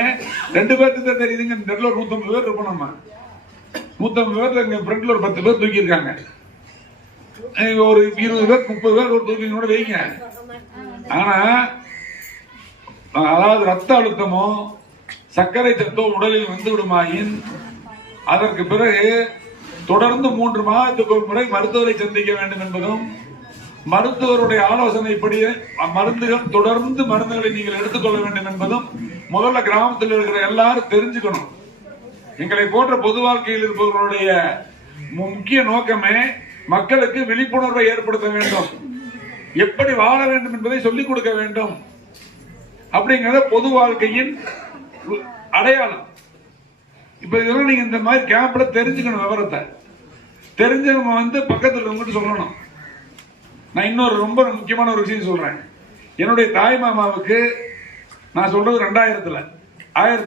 2 பேருக்கு தான் தெரியுதுங்க. நெட்ல ஒரு 150 பேர் இருப்போம். நம்ம 150 பேர்ல இங்க ஃப்ரண்ட்ல ஒரு 10 பேர் தூக்கி இருக்காங்க. ஒரு 20 பேர் 30 பேர் ஒரு தூக்கி கூட வைங்க. ஆனா அதாவது ரத்த அழுத்தமோ சர்க்கரை சத்தோ உடலில் வந்து விடுமாயின் அதற்கு பிறகு தொடர்ந்து 3 மாதத்துக்கு ஒரு முறை மருத்துவரை சந்திக்க வேண்டும் என்பதும், மருத்துவருடைய ஆலோசனைப்படி மருந்துகள் தொடர்ந்து மருந்துகளை நீங்கள் எடுத்துக்கொள்ள வேண்டும் என்பதும் முதல்ல கிராமத்தில் இருக்கிற எல்லாரும் தெரிஞ்சுக்கணும். எங்களை போன்ற பொது வாழ்க்கையில் இருப்பவர்களுடைய முக்கிய நோக்கமே மக்களுக்கு விழிப்புணர்வை ஏற்படுத்த வேண்டும், எப்படி வாழ வேண்டும் என்பதை சொல்லிக் கொடுக்க வேண்டும். அப்படிங்கிறத பொது வாழ்க்கையின் அடையாளம். இப்ப இதெல்லாம் நீங்க இந்த மாதிரி கேம்ப்ல தெரிஞ்சுக்கணும். விவரத்தை தெரிஞ்சவங்க வந்து பக்கத்தில் இருக்கவங்க சொல்லணும். நான் இன்னொரு ரொம்ப முக்கியமான ஒரு விஷயம் சொல்றேன். என்னுடைய தாய் மாமாவுக்கு நான் சொல்றது 2000